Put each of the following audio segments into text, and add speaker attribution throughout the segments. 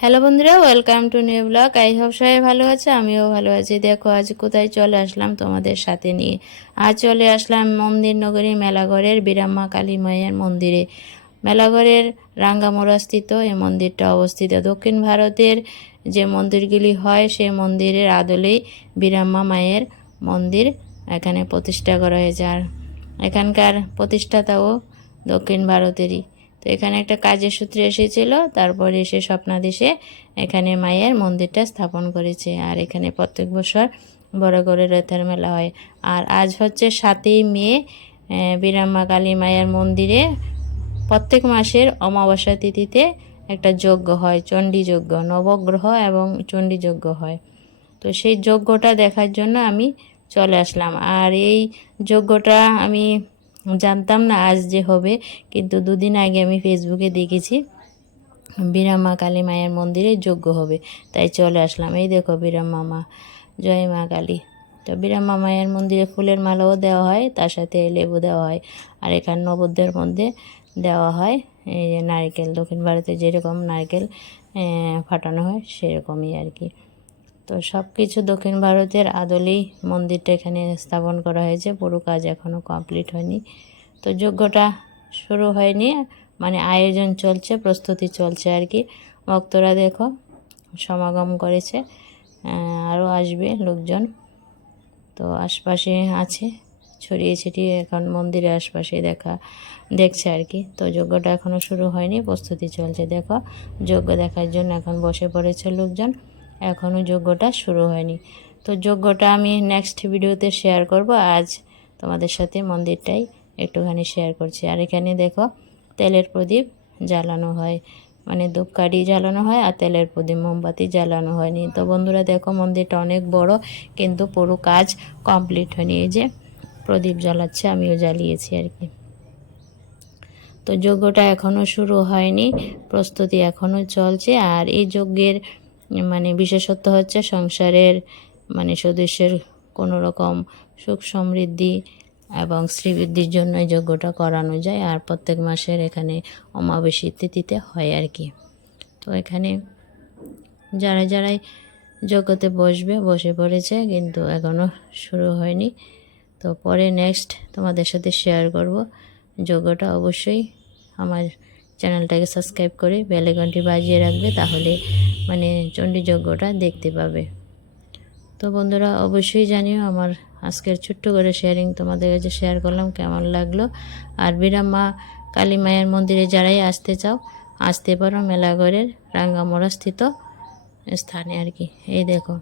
Speaker 1: Hello বন্ধুরা, welcome to new blog. I hope সবাই ভালো আছে, আমিও ভালো আছি। দেখো, আজ কোথায় চলে আসলাম তোমাদের সাথে নিয়ে। আজ চলে আসলাম মন্দির নগরী মেলাঘরের বীরাম্মা কালী মায়ের মন্দিরে। মেলাঘরের রাঙ্গামোড়াস্থিত এই মন্দিরটা অবস্থিত। দক্ষিণ ভারতের যে মন্দিরগুলি হয়, সেই মন্দিরের আদলেই বীরাম্মা মায়ের মন্দির এখানে প্রতিষ্ঠা করা হয়েছে। আর এখানকার প্রতিষ্ঠাতাও দক্ষিণ ভারতেরই। তো এখানে একটা কাজের সূত্রে এসেছিল। তারপরে এসে স্বপ্নাদেশে এখানে মায়ের মন্দিরটা স্থাপন করেছে। আর এখানে প্রত্যেক বছর বড় করে রথের মেলা হয়। আর আজ হচ্ছে সাতই মে বীরাম্মা কালী মায়ের মন্দিরে প্রত্যেক মাসের অমাবস্যা তিথিতে একটা যজ্ঞ হয়, চণ্ডী যজ্ঞ, নবগ্রহ এবং চণ্ডী যজ্ঞ হয়। তো সেই যজ্ঞটা দেখার জন্য আমি চলে আসলাম। আর এই যজ্ঞটা আমি জানতাম না আজ যে হবে, কিন্তু দুদিন আগে আমি ফেসবুকে দেখেছি বীরাম্মা কালী মায়ের মন্দিরে যোগ্য হবে। তাই চলে আসলাম। এই দেখো বীরাম্মা মা জয় মা কালী। তো বীরাম্মা মায়ের মন্দিরে ফুলের মালাও দেওয়া হয়, তার সাথে লেবু দেওয়া হয়, আর এখানে নবদ্যের মধ্যে দেওয়া হয়, এই যে নারকেল। দক্ষিণ ভারতে যেরকম নারকেল ফাটানো হয়, সেরকমই আর কি। তো সব কিছু দক্ষিণ ভারতের আদলেই মন্দিরটা এখানে স্থাপন করা হয়েছে। পুরো কাজ এখনও কমপ্লিট হয়নি। তো যজ্ঞটা শুরু হয়নি মানে আয়োজন চলছে, প্রস্তুতি চলছে আর কি। ভক্তরা দেখো, সমাগম করেছে আরও আসবে লোকজন। তো আশপাশে আছে, ছড়িয়ে ছিটিয়ে এখন মন্দিরের আশপাশে দেখা, দেখছে আর কি। তো যজ্ঞটা এখনও শুরু হয়নি, প্রস্তুতি চলছে। দেখো, যজ্ঞ দেখার জন্য এখন বসে পড়েছে লোকজন। এখনও যজ্ঞটা শুরু হয়নি। তো যজ্ঞটা আমি নেক্সট ভিডিওতে শেয়ার করব। আজ তোমাদের সাথে মন্দিরটাই একটুখানি শেয়ার করছি। আর এখানে দেখো, তেলের প্রদীপ জ্বালানো হয়। মানে ধূপকাঠি জ্বালানো হয় আর তেলের প্রদীপ, মোমবাতি জ্বালানো হয়নি। তো বন্ধুরা, দেখো মন্দিরটা অনেক বড়, কিন্তু পুরো কাজ কমপ্লিট হয়নি। এই যে প্রদীপ জ্বালাচ্ছে, আমিও জ্বালিয়েছি আর কি। তো যজ্ঞটা এখনও শুরু হয়নি, প্রস্তুতি এখনও চলছে। আর এই যজ্ঞের মানে বিশেষত্ব হচ্ছে সংসারের মানে সদস্যের কোনো রকম সুখ সমৃদ্ধি এবং শ্রীবৃদ্ধির জন্য যজ্ঞটা করানো যায় আর প্রত্যেক মাসের এখানে অমাবস্যী তিথিতে হয় আর কি। তো এখানে যারা যারাই যজ্ঞতে বসবে, বসে পড়েছে কিন্তু এখনও শুরু হয়নি। তো পরে নেক্সট তোমাদের সাথে শেয়ার করব। যজ্ঞটা অবশ্যই আমার চ্যানেলটাকে সাবস্ক্রাইব করে বেলেগনটি বাজিয়ে রাখবে, তাহলে মানে চণ্ডী যজ্ঞটা দেখতে পাবে। তো বন্ধুরা, অবশ্যই জানিও আমার আজকের ছোট্ট করে শেয়ারিং তোমাদের কাছে শেয়ার করলাম, কেমন লাগল? আর বিরাম্মা কালী মায়ের মন্দিরে যারাই আসতে চাও, আসতে পারো মেলাঘরের রাঙ্গামোড়া স্থিত স্থানে আর কি। এই দেখো,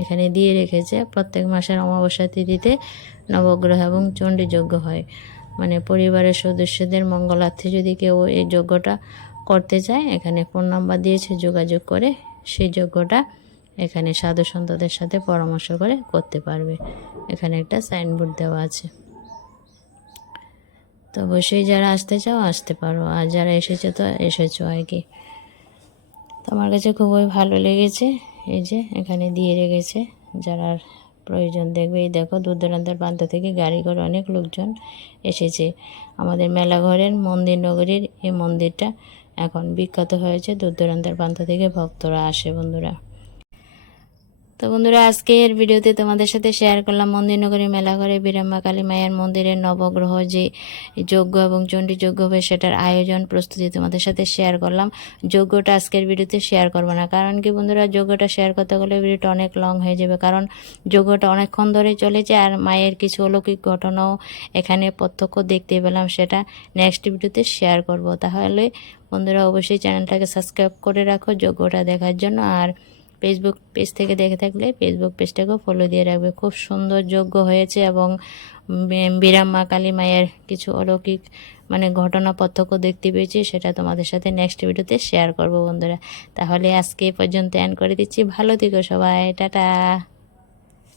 Speaker 1: এখানে দিয়ে রেখেছে প্রত্যেক মাসের অমাবস্যা তিথিতে নবগ্রহ এবং চণ্ডী যজ্ঞ হয়। মানে পরিবারের সদস্যদের মঙ্গলার্থে যদি কেউ এই যজ্ঞটা করতে চায়, এখানে ফোন নাম্বার দিয়েছে, যোগাযোগ করে সেই যজ্ঞটা এখানে সাধু সন্তদের সাথে পরামর্শ করে করতে পারবে। এখানে একটা সাইনবোর্ড দেওয়া আছে। তো অবশ্যই যারা আসতে চাও, আসতে পারো। আর যারা এসেছ তো এসেছ আর কি তো আমার কাছে খুবই ভালো লেগেছে। এই যে এখানে দিয়ে রেখেছে। যারা প্রয়োজন দেখবে, এই দেখো দূর দূরান্তের প্রান্ত থেকে গাড়ি করে অনেক লোকজন এসেছে। আমাদের মেলাঘরের মন্দির নগরীর এই মন্দিরটা এখন বিখ্যাত হয়েছে দূর দূরান্তের প্রান্ত থেকে ভক্তরা আসে বন্ধুরা। তো বন্ধুরা, আজকের ভিডিওতে তোমাদের সাথে শেয়ার করলাম মন্দিরনগরী মেলাঘরে বীরাম্মা কালী মায়ের মন্দিরের নবগ্রহ যে যজ্ঞ এবং চণ্ডী যজ্ঞ হবে, সেটার আয়োজন প্রস্তুতি তোমাদের সাথে শেয়ার করলাম। যজ্ঞটা আজকের ভিডিওতে শেয়ার করব না, কারণ কি বন্ধুরা, যজ্ঞটা শেয়ার করতে গেলে ভিডিওটা অনেক লং হয়ে যাবে, কারণ যজ্ঞটা অনেকক্ষণ ধরে চলেছে আর মায়ের কিছু অলৌকিক ঘটনাও এখানে প্রত্যক্ষ দেখতে পেলাম, সেটা নেক্সট ভিডিওতে শেয়ার করব। তাহলে বন্ধুরা, অবশ্যই চ্যানেলটাকে সাবস্ক্রাইব করে রাখো যজ্ঞটা দেখার জন্য, আর ফেসবুক পেজ থেকে দেখে থাকলে ফেসবুক পেজটাকেও ফলো দিয়ে রাখবে। খুব সুন্দর যোগ্য হয়েছে এবং বিরাম মা কালী মায়ের কিছু অলৌকিক মানে ঘটনা প্রত্যক্ষ দেখতে পেয়েছি, সেটা তোমাদের সাথে নেক্সট ভিডিওতে শেয়ার করব বন্ধুরা। তাহলে আজকে এই পর্যন্ত অ্যান করে দিচ্ছি। ভালো থেকো সবাই। টাটা।